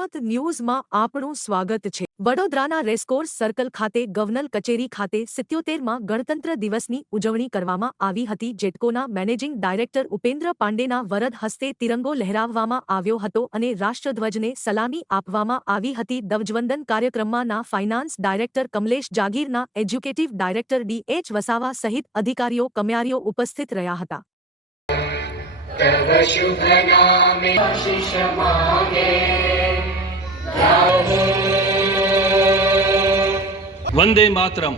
જનમત ન્યૂઝમાં આપનું સ્વાગત છે। વડોદરાના રેસકોર્સ સર્કલ ખાતે ગવર્નર કચેરી ખાતે 77માં ગણતંત્ર દિવસની ઉજવણી કરવામાં આવી હતી। જેટકોના મેનેજિંગ ડાયરેક્ટર ઉપેન્દ્ર પાંડેના વરદ હસ્તે તિરંગો લહેરાવવામાં આવ્યો હતો અને રાષ્ટ્રધ્વજને સલામી આપવામાં આવી હતી। ધ્વજવંદન કાર્યક્રમમાં ફાઇનાન્સ ડાયરેક્ટર કમલેશ જાગીરના એજ્યુકેટિવ ડાયરેક્ટર ડી.એચ. વસાવા સહિત અધિકારીઓ કમ્યારીઓ ઉપસ્થિત રહ્યા હતા। तव शुभ नामे आशीष मांगे वंदे मातरम।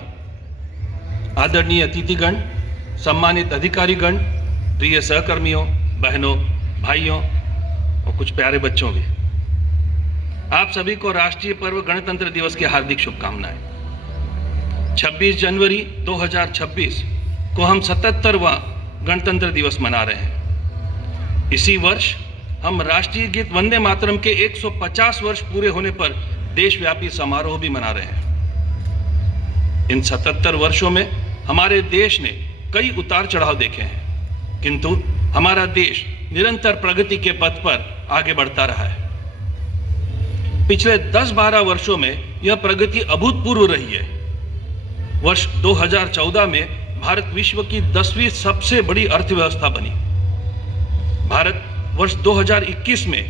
आदरणीय अतिथिगण, सम्मानित अधिकारीगण, प्रिय सहकर्मियों, बहनों, भाइयों और कुछ प्यारे बच्चों भी, आप सभी को राष्ट्रीय पर्व गणतंत्र दिवस की हार्दिक शुभकामनाएं। 26 जनवरी 2026 को हम 77वां गणतंत्र दिवस मना रहे हैं। इसी वर्ष हम राष्ट्रीय गीत वंदे मातरम के 150 वर्ष पूरे होने पर देशव्यापी समारोह भी मना रहे हैं। इन 77 वर्षों में हमारे देश ने कई उतार चढ़ाव देखे हैं, किंतु हमारा देश निरंतर प्रगति के पथ पर आगे बढ़ता रहा है। पिछले 10-12 वर्षों में यह प्रगति अभूतपूर्व रही है। वर्ष 2014 में भारत विश्व की 10वीं सबसे बड़ी अर्थव्यवस्था बनी। भारत वर्ष 2021 में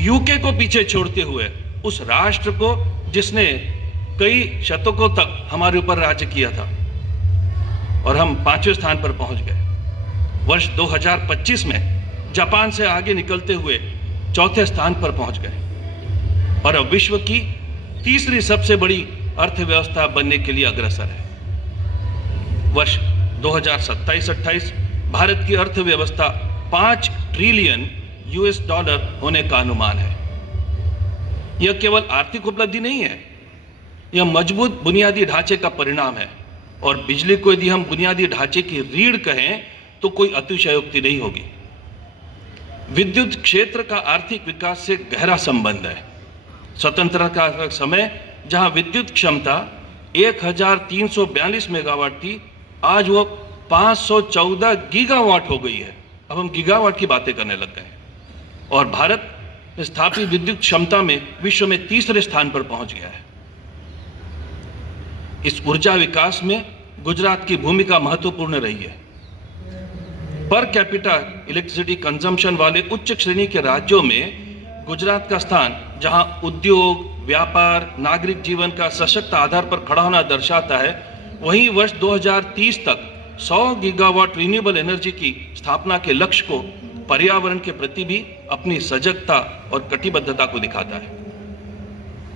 यूके को पीछे छोड़ते हुए उस राष्ट्र को जिसने कई शतकों तक हमारे ऊपर राज्य किया था, और हम 5वें स्थान पर पहुंच गए। वर्ष 2025 में जापान से आगे निकलते हुए 4थे स्थान पर पहुंच गए और अब विश्व की 3री सबसे बड़ी अर्थव्यवस्था बनने के लिए अग्रसर है। वर्ष 2027-28 भारत की अर्थव्यवस्था $5 ट्रिलियन होने का अनुमान है। यह केवल आर्थिक उपलब्धि नहीं है, यह मजबूत बुनियादी ढांचे का परिणाम है। और बिजली को यदि हम बुनियादी ढांचे की रीढ़ कहें तो कोई अतिशयोक्ति नहीं होगी। विद्युत क्षेत्र का आर्थिक विकास से गहरा संबंध है। स्वतंत्रता का समय जहां विद्युत क्षमता 1342 मेगावाट थी, आज वो 514 गीगावाट हो गई है। अब हम गीगावाट की बातें करने लग गए और भारत स्थापित विद्युत क्षमता में विश्व में 3रे स्थान पर पहुंच गया है। इस ऊर्जा विकास में गुजरात की भूमिका महत्वपूर्ण रही है। पर कैपिटा इलेक्ट्रिसिटी कंजम्पशन वाले उच्च श्रेणी के राज्यों में गुजरात का स्थान, जहां उद्योग, व्यापार, नागरिक जीवन का सशक्त आधार पर खड़ा होना दर्शाता है, वहीं वर्ष 2030 तक 100 गीगावाट रिन्यूएबल एनर्जी की स्थापना के लक्ष्य को पर्यावरण के प्रति भी अपनी सजगता और कटिबद्धता को दिखाता है।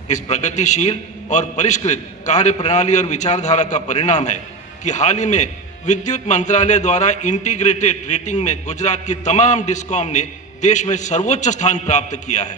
इस प्रगतिशील और परिष्कृत कार्य प्रणाली और विचारधारा का परिणाम है कि हाल ही में विद्युत मंत्रालय द्वारा इंटीग्रेटेड रेटिंग में गुजरात की तमाम डिस्कॉम ने देश में सर्वोच्च स्थान प्राप्त किया है।